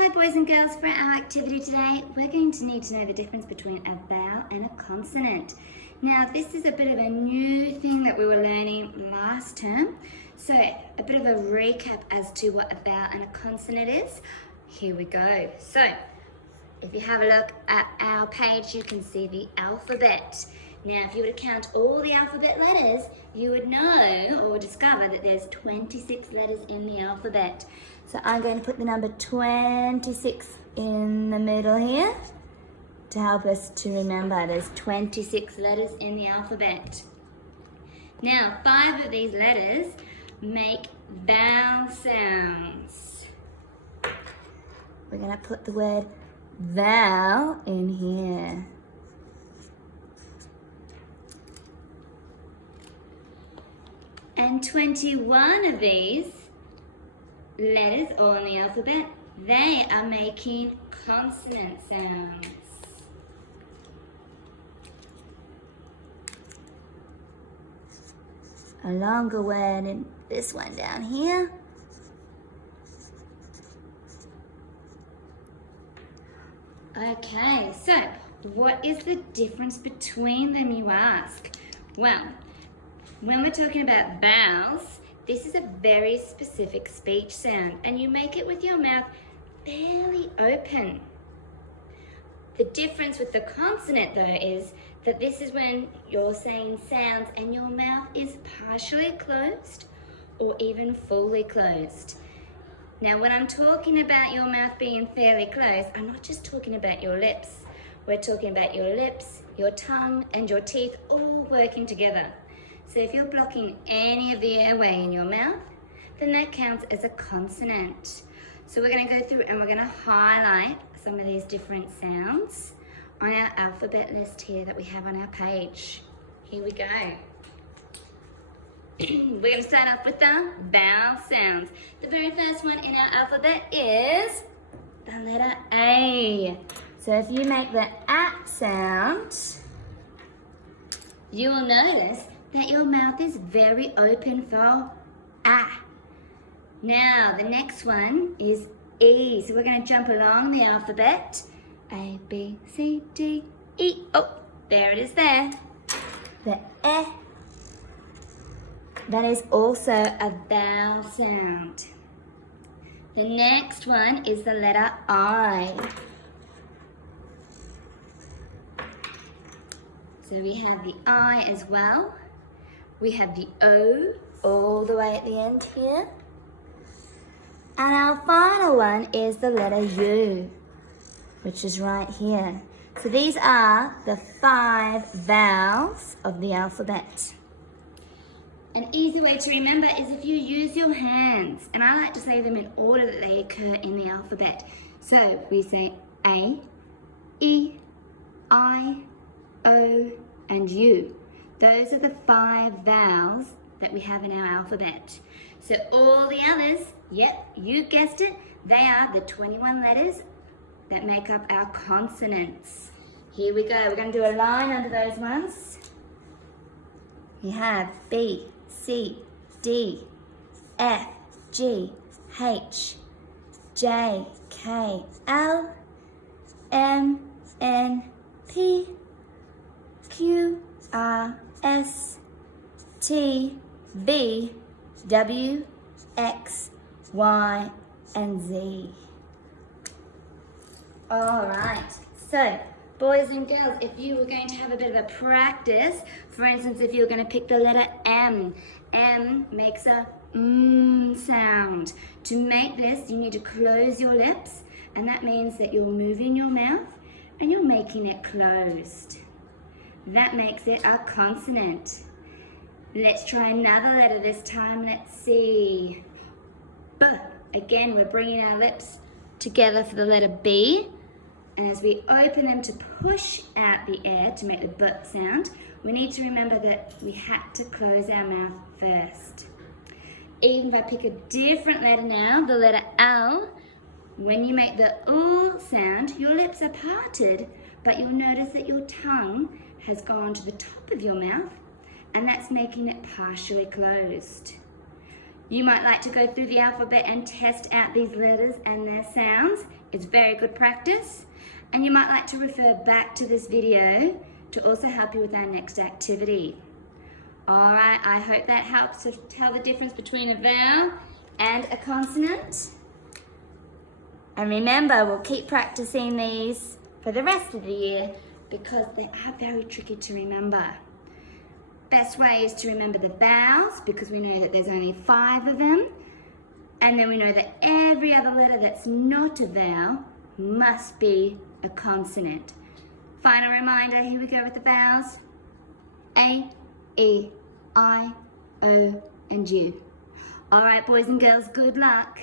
Hi boys and girls, for our activity today, we're going to need to know the difference between a vowel and a consonant. Now this is a bit of a new thing that we were learning last term. So a bit of a recap as to what a vowel and a consonant is. Here we go. So if you have a look at our page, you can see the alphabet. Now if you were to count all the alphabet letters, you would know or discover that there's 26 letters in the alphabet. So I'm going to put the number 26 in the middle here to help us to remember there's 26 letters in the alphabet. Now 5 of these letters make vowel sounds. We're going to put the word vowel in here. And 21 of these letters, all in the alphabet, they are making consonant sounds. A longer word in this one down here. Okay, so what is the difference between them, you ask? Well, when we're talking about vowels, this is a very specific speech sound and you make it with your mouth fairly open. The difference with the consonant though is that this is when you're saying sounds and your mouth is partially closed or even fully closed. Now when I'm talking about your mouth being fairly closed, I'm not just talking about your lips. We're talking about your lips, your tongue and your teeth all working together. So if you're blocking any of the airway in your mouth, then that counts as a consonant. So we're going to go through and we're going to highlight some of these different sounds on our alphabet list here that we have on our page. Here we go. We're going to start off with the vowel sounds. The very first one in our alphabet is the letter A. So if you make the A sound, you will notice that your mouth is very open for ah. Now the next one is E. So we're going to jump along the alphabet. A, B, C, D, E. Oh, there it is there. The E. That is also a vowel sound. The next one is the letter I. So we have the I as well. We have the O all the way at the end here. And our final one is the letter U, which is right here. So these are the 5 vowels of the alphabet. An easy way to remember is if you use your hands, and I like to say them in order that they occur in the alphabet. So we say A, E, I, O, and U. Those are the 5 vowels that we have in our alphabet. So all the others, yep, you guessed it, they are the 21 letters that make up our consonants. Here we go, we're going to do a line under those ones. You have B, C, D, F, G, H, J, K, L, M, N, P, Q, R, S, T, V, W, X, Y, and Z. All right, so boys and girls, if you were going to have a bit of a practice, for instance, if you were going to pick the letter M, M makes a sound. To make this, you need to close your lips, and that means that you're moving your mouth and you're making it closed. That makes it a consonant. Let's try another letter this time. Let's see. B. Again, we're bringing our lips together for the letter B. And as we open them to push out the air to make the B sound, we need to remember that we had to close our mouth first. Even if I pick a different letter now, the letter L, when you make the U sound, your lips are parted, but you'll notice that your tongue has gone to the top of your mouth, and that's making it partially closed. You might like to go through the alphabet and test out these letters and their sounds. It's very good practice. And you might like to refer back to this video to also help you with our next activity. All right, I hope that helps to tell the difference between a vowel and a consonant. And remember, we'll keep practicing these for the rest of the year because they are very tricky to remember. Best way is to remember the vowels because we know that there's only 5 of them. And then we know that every other letter that's not a vowel must be a consonant. Final reminder, here we go with the vowels. A, E, I, O, and U. All right, boys and girls, good luck.